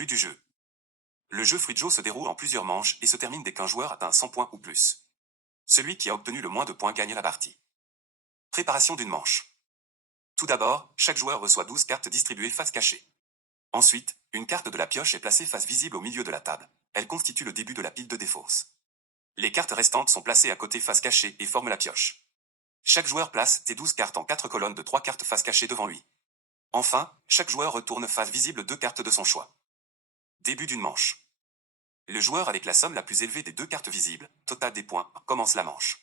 But du jeu. Le jeu Fruitjo se déroule en plusieurs manches et se termine dès qu'un joueur atteint 100 points ou plus. Celui qui a obtenu le moins de points gagne la partie. Préparation d'une manche. Tout d'abord, chaque joueur reçoit 12 cartes distribuées face cachée. Ensuite, une carte de la pioche est placée face visible au milieu de la table. Elle constitue le début de la pile de défausse. Les cartes restantes sont placées à côté face cachée et forment la pioche. Chaque joueur place ses 12 cartes en 4 colonnes de 3 cartes face cachée devant lui. Enfin, chaque joueur retourne face visible 2 cartes de son choix. Début d'une manche. Le joueur avec la somme la plus élevée des 2 cartes visibles, total des points, commence la manche.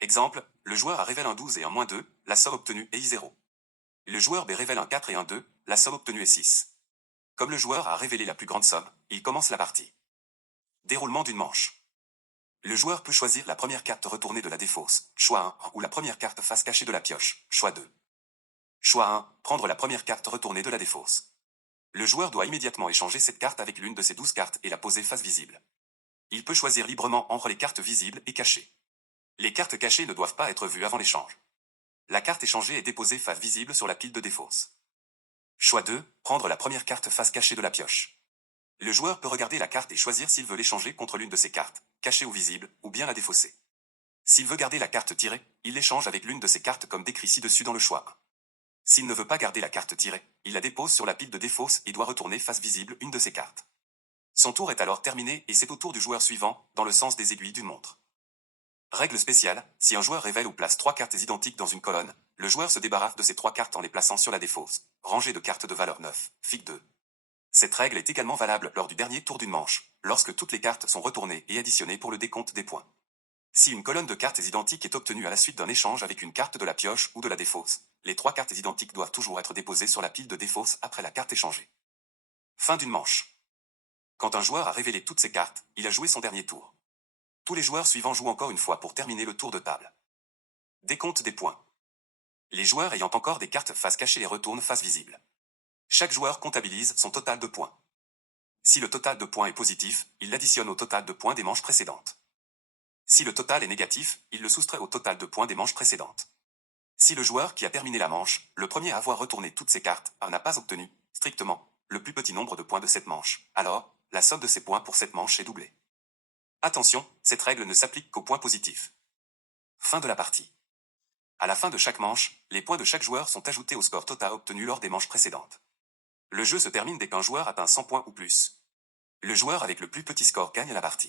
Exemple, le joueur A révèle un 12 et un -2, la somme obtenue est I0. Le joueur B révèle un 4 et un 2, la somme obtenue est 6. Comme le joueur a révélé la plus grande somme, il commence la partie. Déroulement d'une manche. Le joueur peut choisir la première carte retournée de la défausse, choix 1, ou la première carte face cachée de la pioche, choix 2. Choix 1, prendre la première carte retournée de la défausse. Le joueur doit immédiatement échanger cette carte avec l'une de ses 12 cartes et la poser face visible. Il peut choisir librement entre les cartes visibles et cachées. Les cartes cachées ne doivent pas être vues avant l'échange. La carte échangée est déposée face visible sur la pile de défausse. Choix 2, prendre la première carte face cachée de la pioche. Le joueur peut regarder la carte et choisir s'il veut l'échanger contre l'une de ses cartes, cachée ou visible, ou bien la défausser. S'il veut garder la carte tirée, il l'échange avec l'une de ses cartes comme décrit ci-dessus dans le choix 1. S'il ne veut pas garder la carte tirée, il la dépose sur la pile de défausse et doit retourner face visible une de ses cartes. Son tour est alors terminé et c'est au tour du joueur suivant, dans le sens des aiguilles d'une montre. Règle spéciale, si un joueur révèle ou place 3 cartes identiques dans une colonne, le joueur se débarrasse de ces 3 cartes en les plaçant sur la défausse, rangée de cartes de valeur 9, Fig 2. Cette règle est également valable lors du dernier tour d'une manche, lorsque toutes les cartes sont retournées et additionnées pour le décompte des points. Si une colonne de cartes identiques est obtenue à la suite d'un échange avec une carte de la pioche ou de la défausse, les 3 cartes identiques doivent toujours être déposées sur la pile de défausse après la carte échangée. Fin d'une manche. Quand un joueur a révélé toutes ses cartes, il a joué son dernier tour. Tous les joueurs suivants jouent encore une fois pour terminer le tour de table. Décompte des points. Les joueurs ayant encore des cartes face cachée les retournent face visible. Chaque joueur comptabilise son total de points. Si le total de points est positif, il l'additionne au total de points des manches précédentes. Si le total est négatif, il le soustrait au total de points des manches précédentes. Si le joueur qui a terminé la manche, le premier à avoir retourné toutes ses cartes, n'a pas obtenu, strictement, le plus petit nombre de points de cette manche, alors, la somme de ses points pour cette manche est doublée. Attention, cette règle ne s'applique qu'aux points positifs. Fin de la partie. À la fin de chaque manche, les points de chaque joueur sont ajoutés au score total obtenu lors des manches précédentes. Le jeu se termine dès qu'un joueur atteint 100 points ou plus. Le joueur avec le plus petit score gagne la partie.